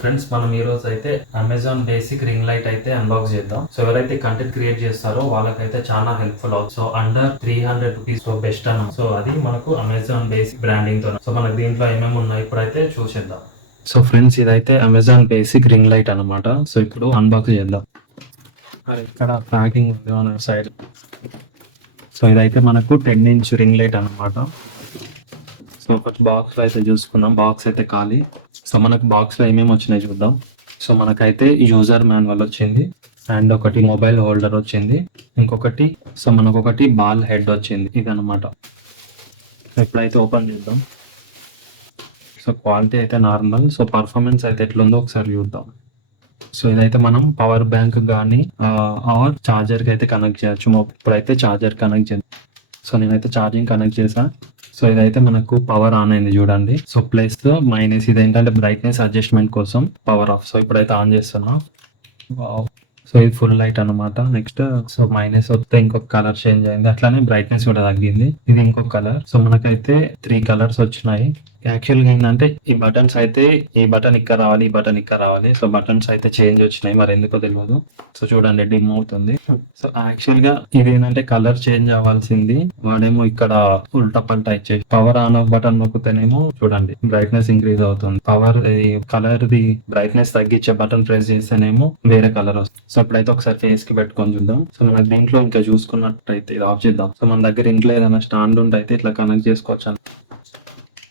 Friends మనం ఈ రోజు అయితే అమెజాన్ బేసిక్ రింగ్ లైట్ అయితే అన్బాక్స్ చేద్దాం. సో ఎవరైతే కంటెంట్ క్రియేట్ చేస్తారో వాళ్ళకైతే చాలా హెల్ప్ఫుల్ అవుతుంది. సో అండర్ 300 రూపీస్ బెస్ట్ అన్న. సో అది మనకు అమెజాన్ బేసిక్ బ్రాండింగ్ తో. సో మనకు దీంట్లో ఏమేమి ఉన్నాయి ఇప్పుడైతే చూసేద్దాం. సో ఫ్రెండ్స్ ఇదైతే అమెజాన్ బేసిక్ రింగ్ లైట్ అనమాట. సో ఇప్పుడు అన్బాక్స్ చేద్దాం. ఇక్కడ ప్యాకింగ్ ఉంది మన సైడ్. సో ఇదైతే మనకు 10 ఇంచ్ రింగ్ లైట్ అనమాట. సో ఫస్ట్ బాక్స్ లో అయితే చూసుకుందాం. బాక్స్ అయితే ఖాళీ. సో మనకు బాక్స్ లో ఏమేమి వచ్చినాయి చూద్దాం. సో మనకైతే యూజర్ మాన్యువల్ వచ్చింది, అండ్ ఒకటి మొబైల్ హోల్డర్ వచ్చింది, ఇంకొకటి సో మనకు ఒకటి బాల్ హెడ్ వచ్చింది. ఇదనమాట. ఎప్పుడైతే ఓపెన్ చేద్దాం. సో క్వాలిటీ అయితే నార్మల్. సో పర్ఫార్మెన్స్ అయితే ఎట్లుందో ఒకసారి చూద్దాం. సో ఇదైతే మనం పవర్ బ్యాంక్ కానీ ఆర్ చార్జర్ కి అయితే కనెక్ట్ చేయొచ్చు. ఇప్పుడైతే చార్జర్ కనెక్ట్ చేద్దాం. సో నేనైతే ఛార్జింగ్ కనెక్ట్ చేసా. సో ఇదైతే మనకు పవర్ ఆన్ అయింది చూడండి. సో ప్లస్ మైనస్ ఇదేంటంటే బ్రైట్నెస్ అడ్జస్ట్మెంట్ కోసం పవర్ ఆఫ్. సో ఇప్పుడైతే ఆన్ చేస్తున్నా. సో ఇది ఫుల్ లైట్ అనమాట. నెక్స్ట్ సో మైనస్ వస్తే ఇంకొక కలర్ చేంజ్ అయింది, అట్లానే బ్రైట్నెస్ కూడా తగ్గింది. ఇది ఇంకొక కలర్. సో మనకైతే 3 కలర్స్ వచ్చినాయి. యాక్చువల్ గా ఏంటంటే ఈ బటన్స్ అయితే ఈ బటన్ ఇక్కడ రావాలి, ఈ బటన్ ఇక్కడ రావాలి. సో బటన్స్ అయితే చేంజ్ వచ్చినాయి, మరి ఎందుకో తెలియదు. సో చూడండి డిమ్ అవుతుంది. సో యాక్చువల్ గా ఇది ఏంటంటే కలర్ చేంజ్ అవ్వాల్సింది, వాడేమో ఇక్కడ ఉల్టా పల్టా ఇచ్చేసి పవర్ ఆన్ ఆఫ్ బటన్ నొక్కుతేనేమో చూడండి బ్రైట్నెస్ ఇంక్రీజ్ అవుతుంది. పవర్ కలర్ ది బ్రైట్నెస్ తగ్గించే బటన్ ప్రెస్ చేస్తేనేమో వేరే కలర్ వస్తుంది. సో ఇప్పుడైతే ఒకసారి ఫేస్ కి పెట్టుకొని చూద్దాం. సో మనకి దీంట్లో ఇంకా చూసుకున్నట్టయితే ఇది ఆఫ్ చేద్దాం. సో మన దగ్గర ఇంట్లో ఏదైనా స్టాండ్ ఉంటే అయితే ఇట్లా కనెక్ట్ చేసుకోవచ్చు.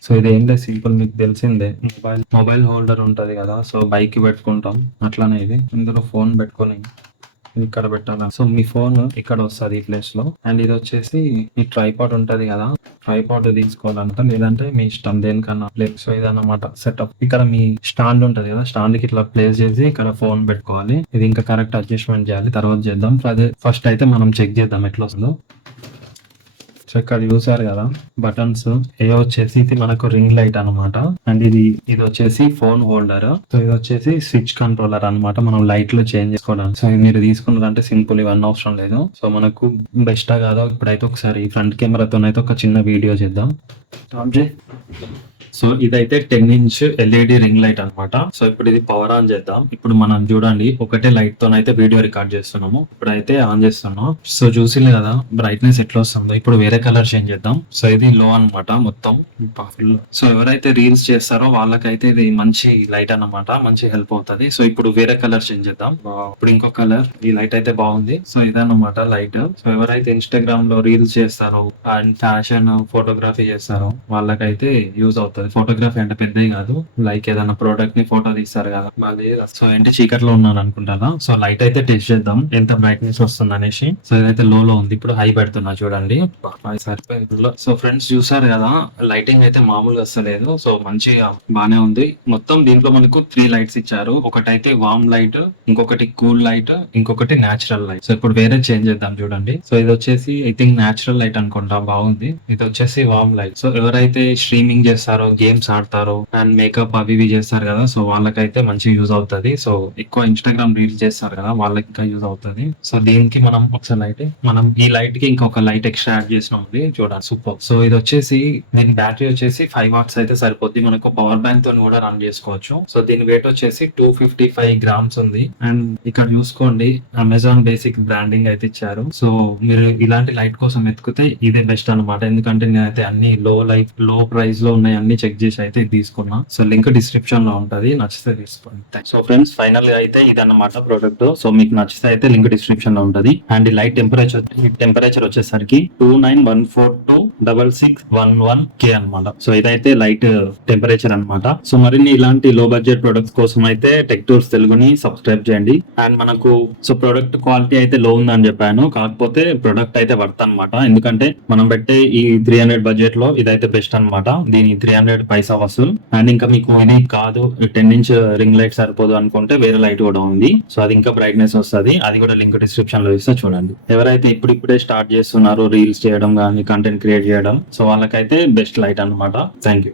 సో ఇది ఏం లేదు, సింపుల్, మీకు తెలిసిందే. మొబైల్ హోల్డర్ ఉంటది కదా, సో బైక్ కి పెట్టుకుంటాం అట్లానే ఇది. ఇందులో ఫోన్ పెట్టుకొని ఇక్కడ పెట్టాలి. సో మీ ఫోన్ ఇక్కడ వస్తుంది ఈ ప్లేస్ లో. అండ్ ఇది వచ్చేసి ఈ ట్రైపాడ్ ఉంటది కదా, ట్రైపాడ్ తీసుకోవాలంట, లేదంటే మీ ఇష్టం దేనికన్నా ప్లేస్. సో ఇదన్నమాట సెటప్. ఇక్కడ మీ స్టాండ్ ఉంటది కదా, స్టాండ్ కి ఇట్లా ప్లేస్ చేసి ఇక్కడ ఫోన్ పెట్టుకోవాలి. ఇది ఇంకా కరెక్ట్ అడ్జస్ట్మెంట్ చేయాలి, తర్వాత చేద్దాం. అదే ఫస్ట్ అయితే మనం చెక్ చేద్దాం ఎట్లా వస్తుందో. సో ఇక్కడ చూసారు కదా బటన్స్ ఏ వచ్చేసి ఇది మనకు రింగ్ లైట్ అనమాట. అండ్ ఇది వచ్చేసి ఫోన్ హోల్డర్. సో ఇది వచ్చేసి స్విచ్ కంట్రోలర్ అనమాట, మనం లైట్ లో చేంజ్ చేసుకోవడానికి. సో మీరు తీసుకున్నారంటే సింపుల్, ఇవన్నీ అవసరం లేదు. సో మనకు బెస్టా కాదా ఇప్పుడైతే ఒకసారి ఫ్రంట్ కెమెరాతో అయితే ఒక చిన్న వీడియో చేద్దాం. సో ఇదైతే 10 ఇంచ్ ఎల్ఈడి రింగ్ లైట్ అనమాట. సో ఇప్పుడు ఇది పవర్ ఆన్ చేద్దాం. ఇప్పుడు మనం చూడండి ఒకటే లైట్ తోనైతే వీడియో రికార్డ్ చేస్తున్నాము. ఇప్పుడైతే ఆన్ చేస్తున్నాం. సో చూసింది కదా బ్రైట్నెస్ ఎట్లా వస్తుందో. ఇప్పుడు వేరే కలర్ చేంజ్ చేద్దాం. సో ఇది లో అనమాట మొత్తం ఫుల్. సో ఎవరైతే రీల్స్ చేస్తారో వాళ్ళకైతే ఇది మంచి లైట్ అన్నమాట, మంచి హెల్ప్ అవుతుంది. సో ఇప్పుడు వేరే కలర్ చేంజ్ చేద్దాం. ఇప్పుడు ఇంకో కలర్. ఈ లైట్ అయితే బాగుంది. సో ఇదన్నమాట లైట్. సో ఎవరైతే ఇన్స్టాగ్రామ్ లో రీల్స్ చేస్తారో అండ్ ఫ్యాషన్ ఫోటోగ్రఫీ చేస్తారో వాళ్ళకైతే యూజ్ అవుతుంది. ఫోటోగ్రఫీ అంటే పెద్దవి కాదు, లైక్ ఏదైనా ప్రోడక్ట్ ని ఫోటో తీస్తారు కదా. సో ఏంటి చీకట్లో ఉన్నాను అనుకుంటారా. సో లైట్ అయితే టెస్ట్ చేద్దాం ఎంత బ్రైట్నెస్ వస్తుంది అనేసి. సో ఇదైతే లో ఉంది. ఇప్పుడు హై పెడుతున్నా చూడండి. సో ఫ్రెండ్స్ చూసారు కదా, లైటింగ్ అయితే మామూలుగా వస్తలేదు. సో మంచిగా బానే ఉంది. మొత్తం దీంట్లో మనకు 3 లైట్స్ ఇచ్చారు. ఒకటైతే వామ్ లైట్, ఇంకొకటి కూల్ లైట్, ఇంకొకటి నేచురల్ లైట్. సో ఇప్పుడు వేరే చేంజ్ చేద్దాం చూడండి. సో ఇది వచ్చేసి ఐ థింక్ నేచురల్ లైట్ అనుకుంటా, బాగుంది. ఇది వచ్చేసి వామ్ లైట్. సో ఎవరైతే స్ట్రీమింగ్ చేస్తారో, గేమ్స్ ఆడతారు అండ్ మేకప్ అవి ఇవి చేస్తారు కదా, సో వాళ్ళకైతే మంచిగా యూజ్ అవుతుంది. సో ఎక్కువ ఇన్స్టాగ్రామ్ రీల్స్ చేస్తారు కదా, వాళ్ళకి ఇంకా యూజ్ అవుతుంది. సో దీనికి మనం ఒకసారి లైట్, మనం ఈ లైట్ కి ఇంకొక లైట్ ఎక్స్ట్రా యాడ్ చేసినాం. చూడండి సూపర్. సో ఇది వచ్చేసి దీని బ్యాటరీ వచ్చేసి 5 వాట్స్ అయితే సరిపోద్ది. మనకు పవర్ బ్యాంక్ తో కూడా రన్ చేసుకోవచ్చు. సో దీని వెయిట్ వచ్చేసి 255 గ్రామ్స్ ఉంది. అండ్ ఇక్కడ చూసుకోండి అమెజాన్ బేసిక్ బ్రాండింగ్ అయితే ఇచ్చారు. సో మీరు ఇలాంటి లైట్ కోసం వెతికితే ఇదే బెస్ట్ అనమాట. ఎందుకంటే నేనైతే అన్ని లో ప్రైస్ లో ఉన్నాయి అన్ని చెక్ చేసి అయితే తీసుకున్నా. సో లింక్ డిస్క్రిప్షన్ లో ఉంటది, నచ్చితే తీసుకోండి. సో ఫ్రెండ్స్ ఫైనల్ గా అయితే ఇదన్నమాట ప్రోడక్ట్. సో మీకు నచ్చితే అయితే లింక్ డిస్క్రిప్షన్ లో ఉంటది. అండ్ ఈ లైట్ టెంపరేచర్ వచ్చేసరికి 29142611 K అనమాట. సో ఇదైతే లైట్ టెంపరేచర్ అనమాట. సో మరిన్ని ఇలాంటి లో బడ్జెట్ ప్రొడక్ట్స్ కోసం అయితే టెక్ టూర్స్ తెలుగుని సబ్స్క్రైబ్ చేయండి. అండ్ మనకు సో ప్రొడక్ట్ క్వాలిటీ అయితే లో ఉందని చెప్పాను, కాకపోతే ప్రొడక్ట్ అయితే వర్త్ అనమాట. ఎందుకంటే మనం పెట్టే ఈ 300 బడ్జెట్ లో ఇదైతే బెస్ట్ అనమాట. దీని 300 పైసా వసూలు. అండ్ ఇంకా మీకు ఇది కాదు 10 ఇంచ్ రింగ్ లైట్ సరిపోదు అనుకుంటే వేరే లైట్ కూడా ఉంది. సో అది ఇంకా బ్రైట్నెస్ వస్తుంది, అది కూడా లింక్ డిస్క్రిప్షన్ లో ఇస్తే చూడండి. ఎవరైతే ఇప్పుడిప్పుడే స్టార్ట్ చేస్తున్నారో రీల్స్ చేయడం కానీ కంటెంట్ క్రియేట్ చేయడం, సో వాళ్ళకైతే బెస్ట్ లైట్ అనమాట. Thank you.